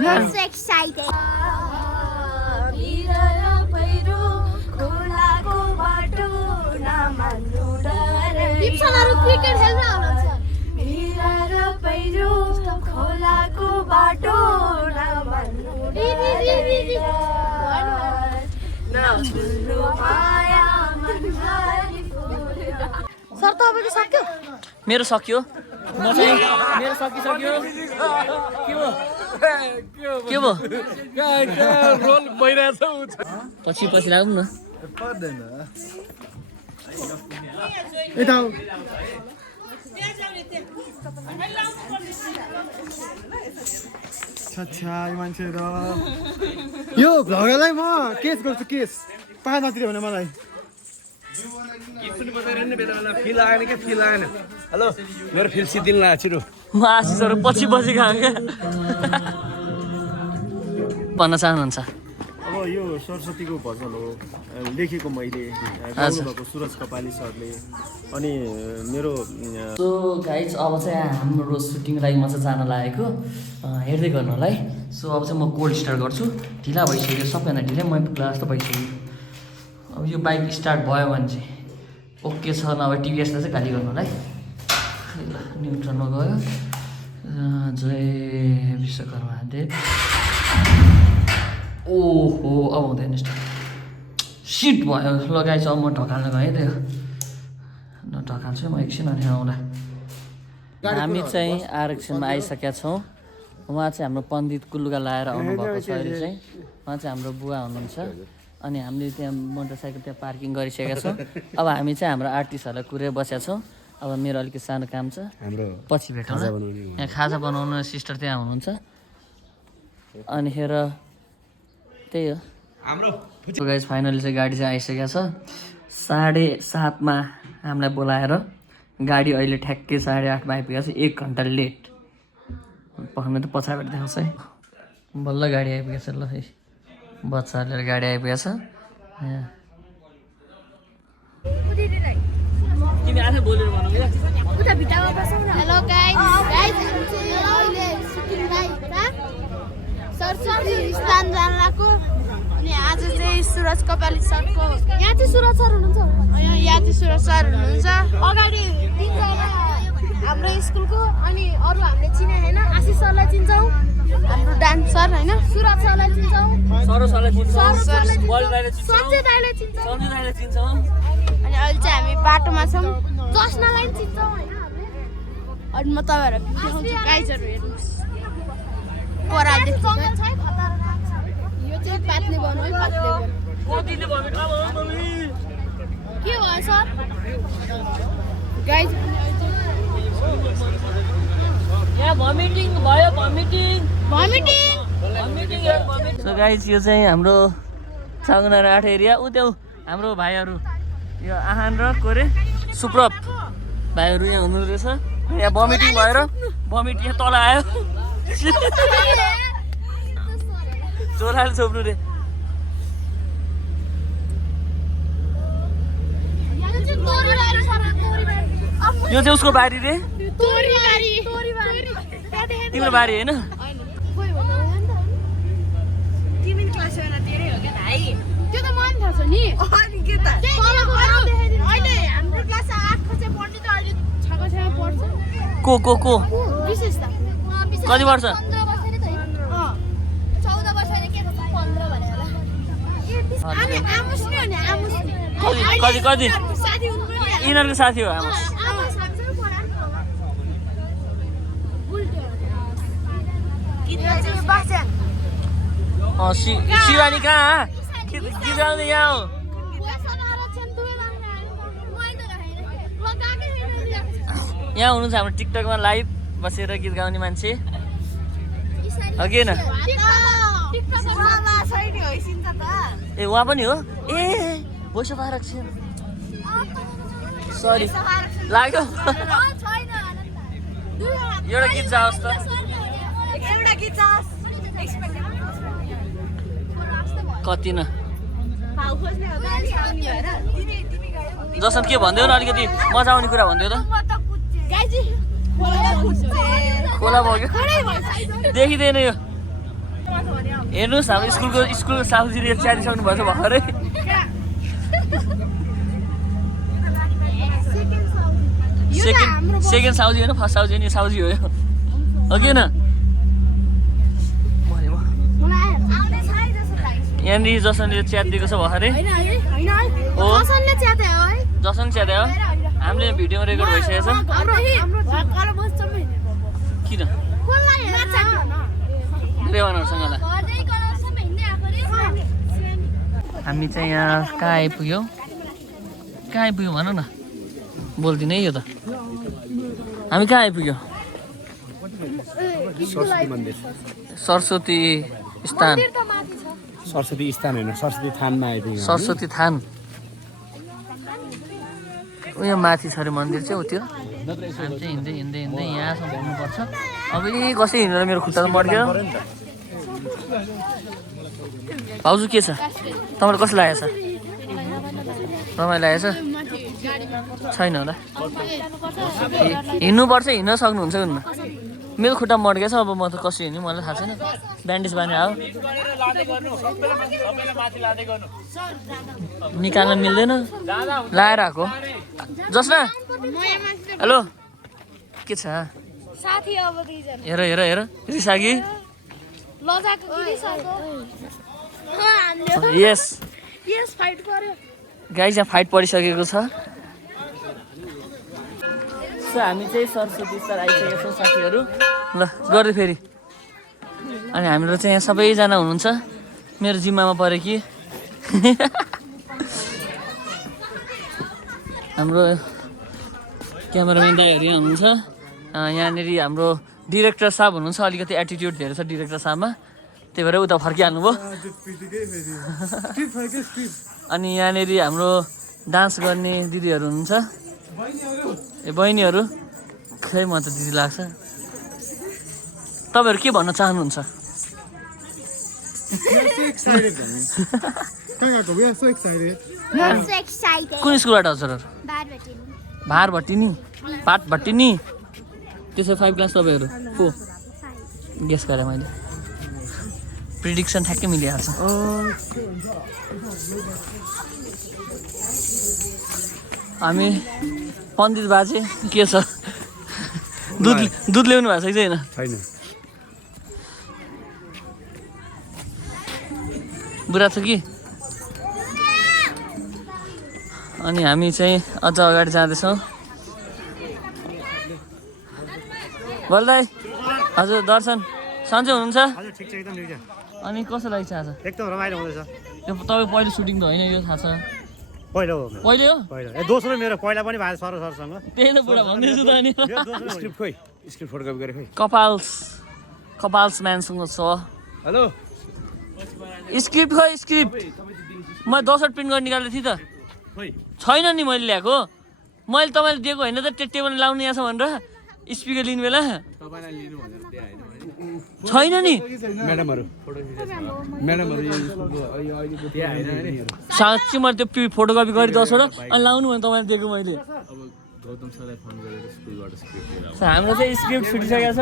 I'm so excited. दिपसलाहरु cricket खेल्न आउनुहुन्छ sir तपाईको सक्यो मेरो सक्यो म चाहिँ मेरो सकिसक्यो के भयो रोल भइरहेछ पछि लागौँ न अच्छा मान्छे र यो भ्लगरलाई म केस गर्छु केस पाँचतिर भने मलाई फिल आएन क्या फिल आएन हेलो मेरो फिल सिद्धिन ला छिटो म आशिषहरू पछि गएको क्या भन्न चाहनुहुन्छ अब यो सरस्वतीको भजन हो लेखेको मैले गाउनुभएको सुरज कपाली सरले अनि मेरो सो गाइज अब चाहिँ हाम्रो सुटिङलाई म चाहिँ जान लागेको हेर्दै गर्नु होला है सो अब चाहिँ म कोल्ड स्टार्ट गर्छु ढिला भइसक्यो सबैजना ढिलै म क्लास त भइसक्यो अब यो बाइक स्टार्ट भयो भने चाहिँ ओके छ नभए टिभीएसलाई चाहिँ गाली गर्नु होला है ल न्युट्रनमा गयो जय विश्वकर्मा देव ओहो अब हुँदैन सिट भयो ल गाइज अब म ढकाल्न गएँ त्यो न ढकाल्छु म एकछिन अनि आउँला हामी चाहिँ आरक्षणमा आइसकेका छौँ उहाँ चाहिँ हाम्रो पण्डितको लुगा लाएर आउनुभएको छ अहिले चाहिँ उहाँ चाहिँ हाम्रो बुवा हुनुहुन्छ अनि हामीले त्यहाँ मोटरसाइकल त्यहाँ पार्किङ गरिसकेका छौँ अब हामी चाहिँ हाम्रो आर्टिस्टहरूलाई कुरेर बसेका छौँ अब मेरो अलिकति सानो काम छ हाम्रो पछि भेटौँ यहाँ खाजा बनाउनु सिस्टर त्यहाँ हुनुहुन्छ अनि खेर त्यही हो हाम्रो गाइज फाइनली चाहिँ गाडी चाहिँ आइसकेको छ 7:30मा हामीलाई बोलाएर गाडी अहिले ठ्याक्कै 8:30मा आइपुगेको छ 1 घन्टा लेट पक्ने त पछाडि देखाउँछ है बल्ल गाडी आइपुगेको छ ल है बच्चा लिएर गाडी आइपुगेको छ तिमी आफै बोलेर भनौ क्या उता भित्तामा बसौँ न हेलो गाइस गाइस अहिले सुटिङलाई सरस्वती स्थान जान लाग्यो अनि आज चाहिँ सुरज कपाली सरको यहाँ चाहिँ सुरज सर हुनुहुन्छ यहाँ चाहिँ सुरज सर हुनुहुन्छ अगाडि तिनजना हाम्रो स्कुलको अनि अरू हामीले चिने हैन आशिष सरलाई चिन्छौँ हाम्रो डान्सर हैन सुरज सरलाई चिन्छौँ सरु सरलाई चिन्छौँ सरलाई बल दाइले चिन्छौँ सञ्जय दाइलाई चिन्छौँ सञ्जय दाइले चिन्छौँ अनि अहिले चाहिँ हामी बाटोमा छौँ जस्नालाई चिन्छौँ हैन हामीले अनि म तपाईँहरूलाई देखाउँछु गाइजहरू हेर्नुहोस् परालदेखि यो चाहिँ पातले बनाऊ है पातले कतिले भमिट अब मम्मी के भयो सर गाइज यहाँ भमिटिङ भयो भमिटिङ भमिटिङ सो गाइज यो चाहिँ हाम्रो चाङ्ना आठ एरिया उ त्यो हाम्रो भाइहरू यो आहान र कोरे सुप्रप भाइहरू यहाँ हुनु रहेछ यहाँ भमिटिङ भएर भमिट यहाँ तल आयो चोराले छोप्नु रे यो चाहिँ उसको बारी रे तिम्रो बारी होइन त्यो त मन थाहा छ नि अनि के त अहिले हाम्रो क्लास 8 को चाहिँ पढ्ने त अहिले 6 को छेमा पढ्छ को विशेषता कति वर्ष 14 वर्ष रे के 15 भने होला अनि आमुस नि अनि आमुस नि कति साथी हुनु यिनीहरूको साथी हो आमा आमुस साथी पढा उल्टे कितना चाहिँ बाचा शिवानी कहाँ गीत गाउँदै यहाँ हो यहाँ हुनुहुन्छ हाम्रो टिकटकमा लाइभ बसेर गीत गाउने मान्छे हो कि होइन ए उहाँ पनि हो ए भोइस अफ आरक्षण सरी लाग्यो एउटा गीत जाओस् त कति न जसमा के भन्दै हो न अलिकति मजा आउने कुरा भन्दै हो त खोला भयो देखिँदैन यो हेर्नुहोस् हाम्रो स्कुलको साउजीले च्यातिसक्नु भएछ भर्खरै सेकेन्ड साउजी होइन फर्स्ट साउजी नि साउजी हो यो हो कि होइन यहाँनिर जसनले च्यातिदिएको छ भर्खरै हो जसन च्याते हो हामीले भिडियोमा रेकर्ड भइसकेको छ किन रेवानहरूसँग होला हामी चाहिँ यहाँ कहाँ आइपुग्यौँ भन न बोल्दिनँ है यो त हामी कहाँ आइपुग्यौँ सरस्वती स्थान सरस्वती स्थान होइन सरस्वती थानमा आइपुग्यो सरस्वती थान उयो माथि छ अरे मन्दिर चाहिँ उ त्यो हामी चाहिँ हिँड्दै यहाँसम्म पुग्नुपर्छ अब यी कसै हिँडेर मेरो खुट्टा मर्क्यो भाउजू के छ तपाईँलाई कस्तो लागेको छ रमाइलो लागेको छ छैन होला हिँड्नुपर्छ हिँड्न सक्नुहुन्छ हुन्न मेरो खुट्टा मर्केको छ अब म त कसरी हिँड्नु मलाई थाहा छैन ब्यान्डेज बाँधेर आऊ निकाल्न मिल्दैन लाएर आएको जसमा हेलो के छ हेर रिसागी यस गाइस यहाँ फाइट परिसकेको छ सो हामी चाहिँ सरस्वती स्तर आइसकेका छौँ साथीहरू ल गर्दै फेरि अनि हाम्रो चाहिँ यहाँ सबैजना हुनुहुन्छ मेरो जिम्मामा पऱ्यो कि हाम्रो क्यामेराम्यान दाइहरू यहाँ हुनुहुन्छ यहाँनिर हाम्रो डिरेक्टर साहब हुनुहुन्छ अलिकति एटिट्युड धेरै छ डिरेक्टर साहबमा त्यही भएर उता फर्किहाल्नु भयो अनि यहाँनिर हाम्रो डान्स गर्ने दिदीहरू हुनुहुन्छ ए बहिनीहरू खै म त दिदी लाग्छ तपाईँहरू के भन्न चाहनुहुन्छ कुन स्कुलबाट हजुरहरू भाटभट्टिनी त्यसो 5 क्लास तपाईँहरू को गेस गरेँ मैले प्रिडिक्सन ठ्याक्कै मिलिहाल्छ हामी पण्डित बाजे के छ दुध ल्याउनु भएको छ कि छैन बुढा छ कि अनि हामी चाहिँ अझ अगाडि जाँदैछौँ बोल्दै हजुर दर्शन सन्चै हुनुहुन्छ अनि कस्तो लागेको छ आज एकदम रमाइलो हुँदैछ त्यो तपाईँ पहिलो सुटिङ त होइन यो थाहा छ पहिलो हो पहिले हो दोस्रो मेरो पहिला पनि भएको सरसँग त्यही त बुढा भन्दैछु त अनि स्क्रिप्ट खोइ स्क्रिप्ट फोटोकपी गरे खोइ कपाल्स म्यानसँग छ हेलो स्क्रिप्ट खोइ स्क्रिप्ट म 10 प्रिन्ट गरेर निकाल्दै थिएँ त छैन नि मैले ल्याएको मैले तपाईँले दिएको होइन त त्यो टेबल लाउनु यहाँ छ भनेर स्पिकर लिनु बेला छैन नि साँच्ची मैले त्यो फोटोकपी गरेँ 10 वटा अनि लाउनु भने तपाईँले दिएको मैले हाम्रो चाहिँ स्क्रिप्ट छुटिसकेको छ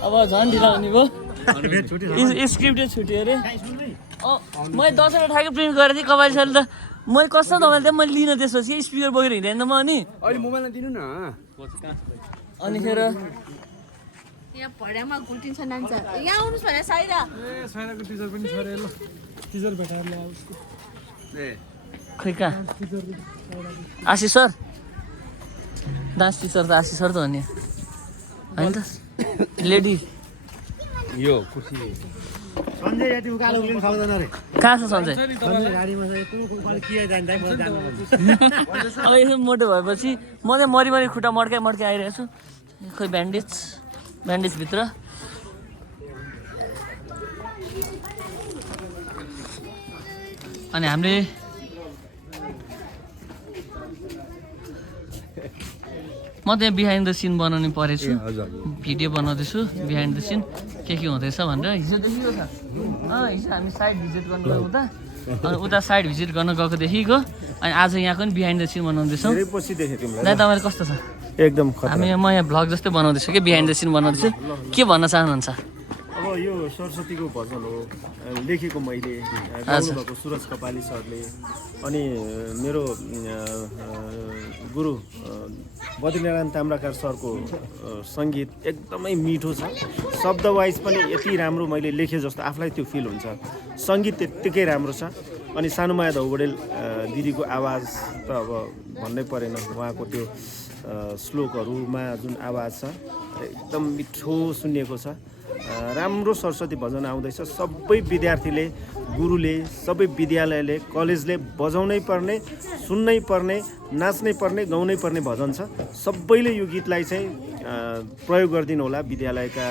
अब झन् ढिला हुने भयो स्क्रिप्टै छुट्यो अरे मैले 10 वटा ठ्याक्कै प्रिन्ट गरेको थिएँ कपाली साल त मैले कस्तो तपाईँले मैले लिन त्यसपछि स्पिकर बोकेर हिँडेन त म अनि अहिले मोबाइलमा दिनु न अनिखेर यहाँ भड्यामा घुटिन्छ नान्छ यहाँ आउनुहोस् भने साइरा साइराको टिचर पनि छ रे ल टिचर भेटाएर ल्याऊ उसको खै कहाँ आशिष सर डान्स टिचर त आशिष सर त हो नि होइन त लेडी यो कुर्सी सञ्जय यति उकालो उक्लिन सक्दैन रे कहाँ छ सञ्जय गाडीमा चाहिँ के जान्छ अब यसो मोटो भएपछि म चाहिँ मरि खुट्टा मड्काइ आइरहेको छु खोइ ब्यान्डेजभित्र अनि हामीले म त्यहाँ बिहाइन्ड द सिन बनाउनु परेको छु भिडियो बनाउँदैछु बिहाइन्ड द सिन के हुँदैछ भनेर हिजो देखेको छ हिजो हामी साइड भिजिट गर्न गएको उता अनि उता साइड भिजिट गर्न गएको देखेको अनि आज यहाँको पनि बिहाइन्ड द सिन बनाउँदैछौँ दाइ तपाईँले कस्तो छ एकदम हामी म यहाँ भ्लग जस्तै बनाउँदैछु कि बिहाइन्ड द सिन बनाउँदैछु के भन्न चाहनुहुन्छ अब यो सरस्वतीको भजन हो लेखेको मैले गाउनुभएको सुरज कपाली सरले अनि मेरो गुरु बद्रीनारायण ताम्राकार सरको सङ्गीत एकदमै मिठो छ शब्द वाइज पनि यति राम्रो मैले लेखेँ जस्तो आफूलाई त्यो फिल हुन्छ सङ्गीत त्यत्तिकै राम्रो छ अनि सानुमाया धौबडेल दिदीको आवाज त अब भन्नै परेन उहाँको त्यो श्लोकहरूमा जुन आवाज छ एकदम मिठो सुनिएको छ राम्रो सरस्वती भजन आउँदैछ सबै विद्यार्थीले गुरुले सबै विद्यालयले कलेजले बजाउनै पर्ने सुन्नै पर्ने नाच्नै पर्ने गाउनै पर्ने भजन छ सबैले यो गीतलाई चाहिँ प्रयोग गरिदिनु होला विद्यालयका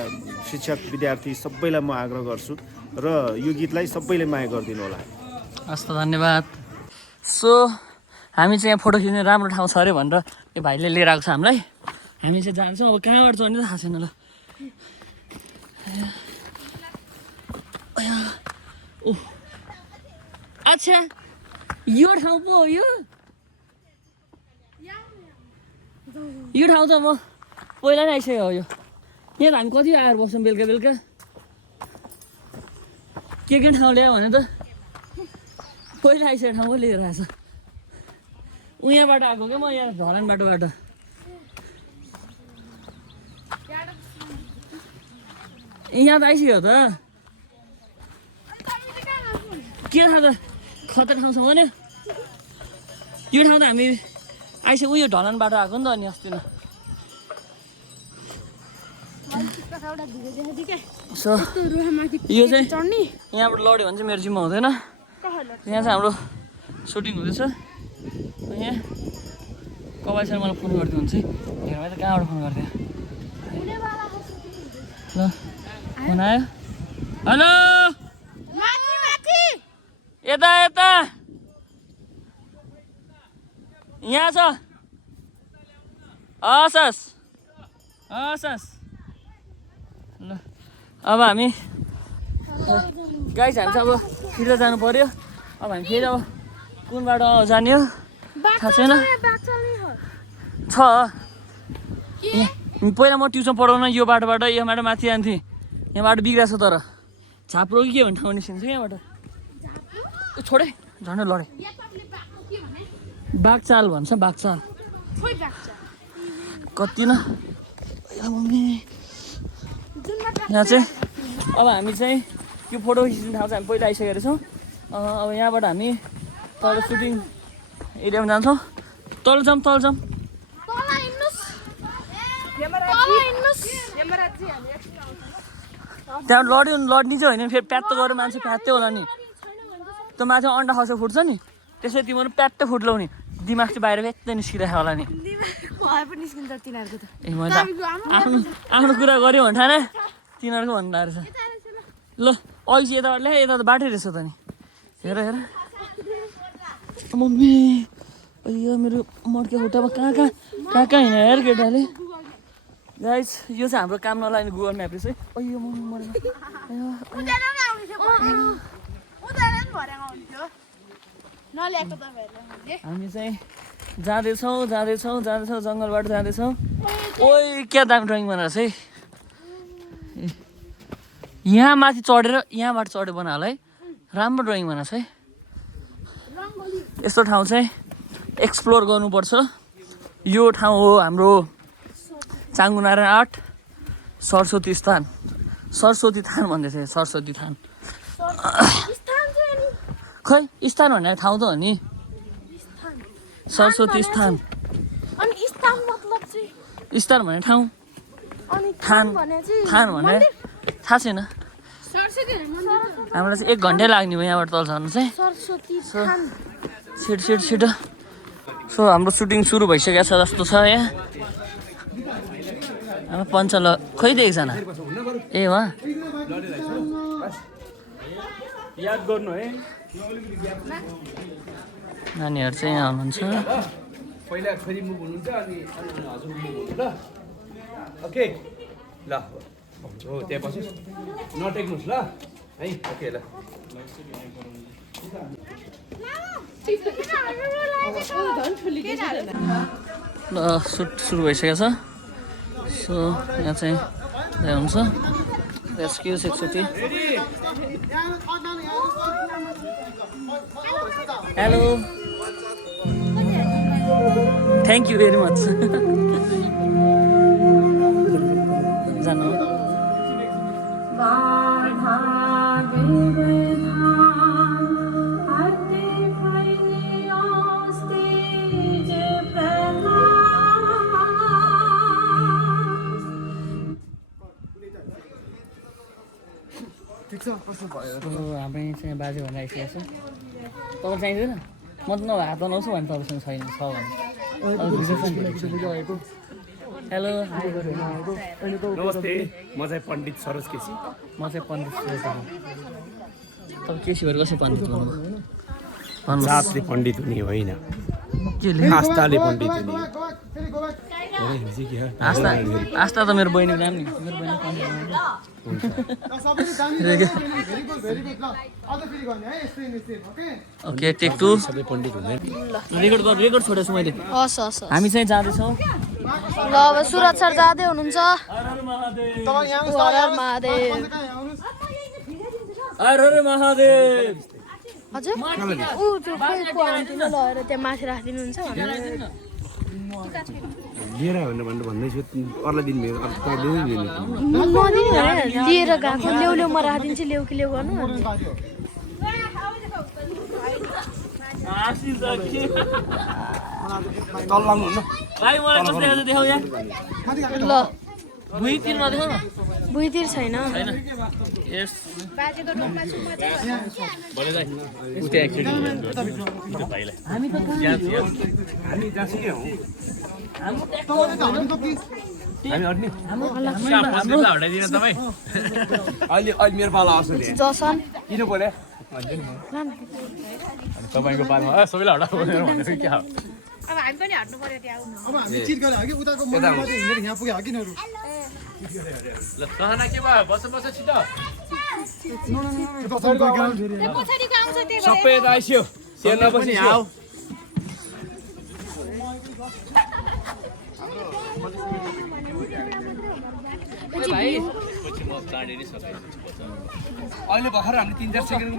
शिक्षक विद्यार्थी सबैलाई म आग्रह गर्छु र यो गीतलाई सबैले माया गरिदिनु होला हस् त धन्यवाद सो हामी चाहिँ यहाँ फोटो खिच्ने राम्रो ठाउँ छ अरे भनेर यो भाइले लिएर आएको छ हामीलाई हामी चाहिँ जान्छौँ अब कहाँबाट चढ्ने त थाहा छैन ल अच्छा यो ठाउँ पो हो यो ठाउँ त म पहिला नै आइसकेको हो यो यहाँ त हामी कति आएर बस्छौँ बेलुका बेलुका के ठाउँ ल्यायो भने त पहिला आइसकेको ठाउँको लिएर आएछ ऊ यहाँबाट आएको क्या म यहाँ ढलान बाटोबाट यहाँ त आइसक्यो त के थाहा त खतरा ठाउँ छ भने यो ठाउँ त हामी आइसक्यो उयो ढलान बाटो आएको नि त अनि अस्ति न सो यो चाहिँ यहाँबाट लड्यो भने चाहिँ मेरो जिम्मा हुँदैन यहाँ चाहिँ हाम्रो सुटिङ हुँदैछ यहाँ कपाल सर मलाई फोन गरिदिनु हुन्छ हेर्नु त कहाँबाट फोन गरिदियो ल फोन आयो हेलो यता यता यहाँ छ हस् हस् हस् हस् ल अब हामी गाइस हामी चाहिँ अब फिर्ता जानु पर्यो अब हामी फेरि अब कुन बाटो जाने हो थाहा छैन छ पहिला म ट्युसन पढाउन यो बाटोबाट यो बाटो माथि जान्थेँ यहाँ बाटो बिग्रेको छ तर झाप्रो कि के भन्ने ठाउँ निस्किन्छ यहाँबाट छोडे झन्डै लडे बाघचाल भन्छ बाघचाल कति न यहाँ चाहिँ अब हामी चाहिँ यो फोटो खिच्ने ठाउँ चाहिँ हामी पहिला आइसकेको छौँ अब यहाँबाट हामी तल सुटिङ एरियामा जान्छौँ तल जाऊँ त्यहाँ लड्ने चाहिँ होइन फेरि प्याट्ट गरेर मान्छे फ्यात्तै होला नि त्यो माथि अन्डा खसेर फुट्छ नि त्यसै तिमीहरू प्याट्ट फुट्लाउ नि दिमाग चाहिँ बाहिर फ्यात्तै निस्किरहेको होला नि ए मैले आफ्नो कुरा गऱ्यो भने ठाने तिनीहरूको भन्दा रहेछ ल अघि चाहिँ यताबाट ल्याए यता त बाटै रहेछ त नि हेर हेर मम्मी यो मेरो मर्के खुट्टामा कहाँ हिँड्यो हेर केटाले गाइस यो चाहिँ हाम्रो काम नलाग्ने गुगल म्याप रहेछ है अयो मम्मी हामी चाहिँ जाँदैछौँ जङ्गलबाट जाँदैछौँ ओइ क्या दामी ड्रइङ बनाएको छ है यहाँ माथि चढेर यहाँबाट चढ्यो बना होला है राम्रो ड्रइङ बनाएको छ है यस्तो ठाउँ चाहिँ एक्सप्लोर गर्नुपर्छ यो ठाउँ हो हाम्रो चाङ्गुनारायण आर्ट सरस्वती थान भन्दै थियो सरस्वती थान खै स्थान भन्ने ठाउँ त हो नि सरस्वती स्थान स्थान भन्ने ठाउँ थान भने थाहा छैन हामीलाई चाहिँ 1 घन्टै लाग्ने भयो यहाँबाट तल झर्नु चाहिँ छिटो सो हाम्रो सुटिङ सुरु भइसकेको छ जस्तो छ यहाँ अब पञ्चल खोइ एकजना ए वहाँ याद गर्नु है नानीहरू चाहिँ यहाँ हुनुहुन्छ पहिला छोरी मुख हुनुहुन्छ अनि हजुर मुख हुनुहुन्छ ल ओके ल हो त्यहाँ बस्नुहोस् नटेक्नुहोस् ल है ओके ल सुट सुरु भइसकेको छ सो यहाँ चाहिँ हुन्छ रेस्क्यू एकचोटि hello thank you very much जानु हामी चाहिँ बाजे भनेर आइसकेको छ तपाईँ चाहिँदैन म त नभए हात बनाउँछु भने तपाईँसँग छैन छ भने हेलो नमस्ते म चाहिँ पण्डित सरोज केसी म चाहिँ पण्डित तपाईँ केसीहरू कसै पण्डित भन्नु जातले पण्डित हुने होइन केले आस्थाले पण्डित हुने आस्था आस्था त मेरो बहिनीको नाम नि मेरो बहिनी पण्डित ओके टेक 2 सबै पण्डित हुँदैन रेकर्ड छोडेछु मैले हस् हस् हामी चाहिँ जाँदैछौँ ल अब सुरज सर जाँदै हुनुहुन्छ हर हर महादेव हर हर महादेव हजुर ऊ त्यो को आन्टीले लगेर त्यहाँ माथि राखिदिनुहुन्छ लिएर भनेर भन्दैछु अरूलाई दिनु लिएर गएको ल्याउ ल्याउ म राखिदिन्छु ल्याउ कि ल्याउ गर्नु ल भुइँतिरमा देखाउ न भुइँतिर छैन यस अहिले मेरो पाला आउँछ नि जसन किन बोले तपाईँको पालमा सबैलाई हटाउ भनेर भनेको क्या हो अब हामी पनि हट्नु पर्यो त्यहाँ अब हामी चिट गरे कि उताको मन्दिरमा चाहिँ हिँडेर यहाँ पुग्यो किनहरू ल कहना के भयो बस बस छिटो सबै यता आइस्यो सेन नबसी यहाँ आऊ अहिले भर्खर हामीले 3-4 सेकेन्ड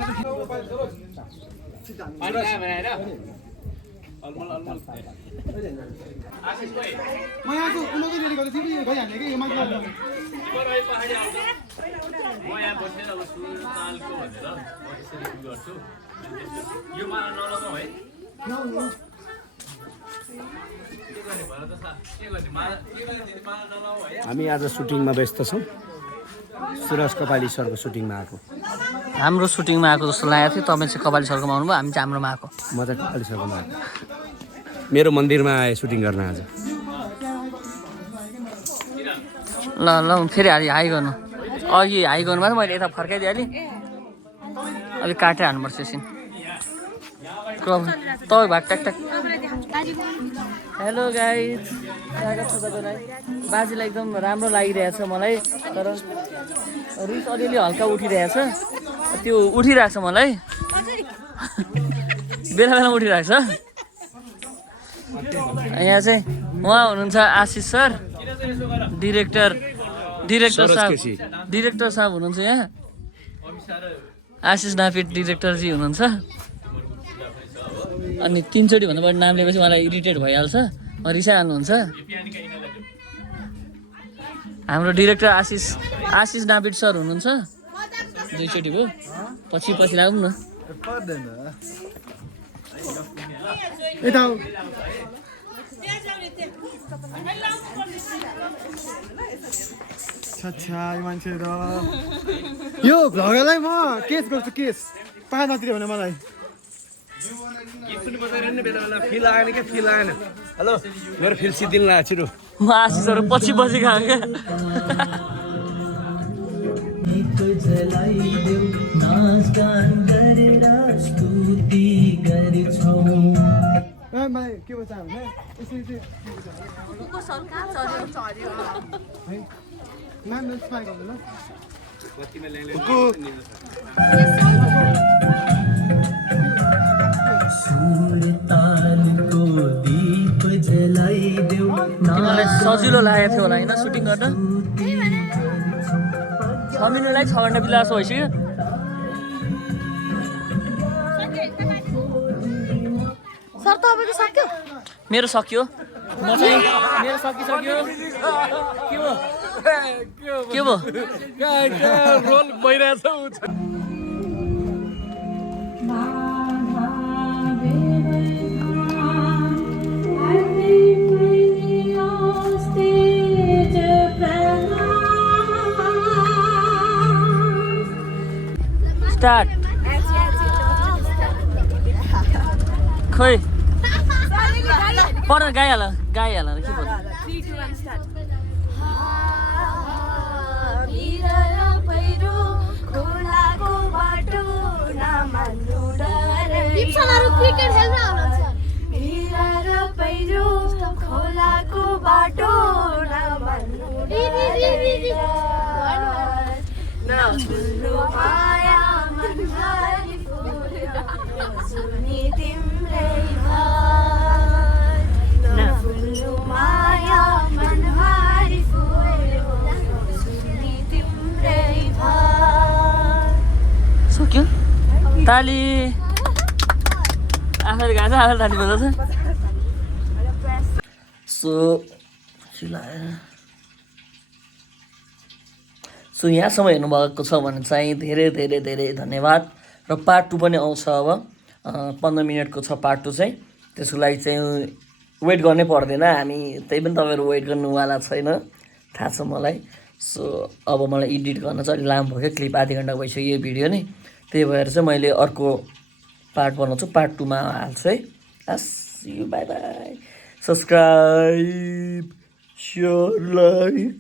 म यहाँको उनीकै रेडी गर्दै थिएँ कि गइहाल्ने कि यो मान्छे म यहाँ बसेर अब सुरुतालको भनेर म त्यसरी गर्छु यो माला नलगाऊ है हामी आज सुटिङमा व्यस्त छौँ सुरज कपाली सरको सुटिङमा आएको हाम्रो सुटिङमा आएको जस्तो लागेको थियो तपाईँ चाहिँ कपाली सरकोमा आउनुभयो हामी चाहिँ हाम्रोमा आएको म चाहिँ कपाली सरकोमा आएको मेरो मन्दिरमा आएँ सुटिङ गर्न आज ल ल फेरि हाई गर्नु अघि हाई गर्नुभयो मैले यता फर्काइदिइहालेँ अलि काटेर हाल्नुपर्छ एकछिन तपाईँ भाग ट्याक ट्याक हेलो गाइज स्वागत छ तपाईँलाई बाजेलाई एकदम राम्रो लागिरहेछ मलाई तर रिस अलिअलि हल्का उठिरहेछ त्यो उठिरहेको छ मलाई बेला बेलामा उठिरहेको छ यहाँ चाहिँ उहाँ हुनुहुन्छ आशिष सर डिरेक्टर साहब हुनुहुन्छ यहाँ आशिष नापित डिरेक्टरजी हुनुहुन्छ अनि 3 चोटि भन्दा बढी नाम लिएपछि मलाई इरिटेट भइहाल्छ रिसाइहाल्नुहुन्छ हाम्रो डिरेक्टर आशिष नापित सर हुनुहुन्छ 2 चोटि भयो पछि लागौँ न यता अच्छा यो मान्छे र यो भ्लगरलाई म केस गर्छु केस पाँचतिर भने मलाई गीत पनि बजाइरहने बेला बेला फिल आएन क्या फिल आएन हेलो मेरो फिल सिद्धिन लाग्यो छिटो म आशिषहरू पछि गएको क्या मलाई के भन्छ भने यसरी म्याम ट्राई गर्नु ल तिमीलाई सजिलो लागेको थियो होला होइन सुटिङ गर्न मिनटलाई 6 घन्टा बिलास भइसक्यो सर तपाईँको सक्यो मेरो सक्यो म चाहिँ मेरो सकिसक्यो के भयो रोल भइरहेछ स्टार्ट खै पढ गाइहाल गाइहाल के भन्नु टिप्सलहरु क्रिकेट खेल्न आउनुहुन्छ खोलाको बाटो नफुल्लो माया मनभरि सुनि तिम्रै भार नफुल्लो माया मनभरि सुनि तिम्रै भार सक्यो ताली आफैले गान्छ आफैले ताली बजाउँछ सो यहाँसम्म हेर्नुभएको छ भने चाहिँ धेरै धेरै धेरै धन्यवाद र पार्ट 2 पनि आउँछ अब 15 मिनटको छ पार्ट 2 चाहिँ त्यसको लागि चाहिँ वेट गर्नै पर्दैन हामी त्यही पनि तपाईँहरू वेट गर्नुवाला छैन थाहा छ मलाई सो अब मलाई एडिट गर्न चाहिँ अलिक लामो भयो क्लिप आधी घन्टा भइसक्यो यो भिडियो नै त्यही भएर चाहिँ मैले अर्को पार्ट बनाउँछु पार्ट 2 मा हाल्छु है see you bye bye subscribe share like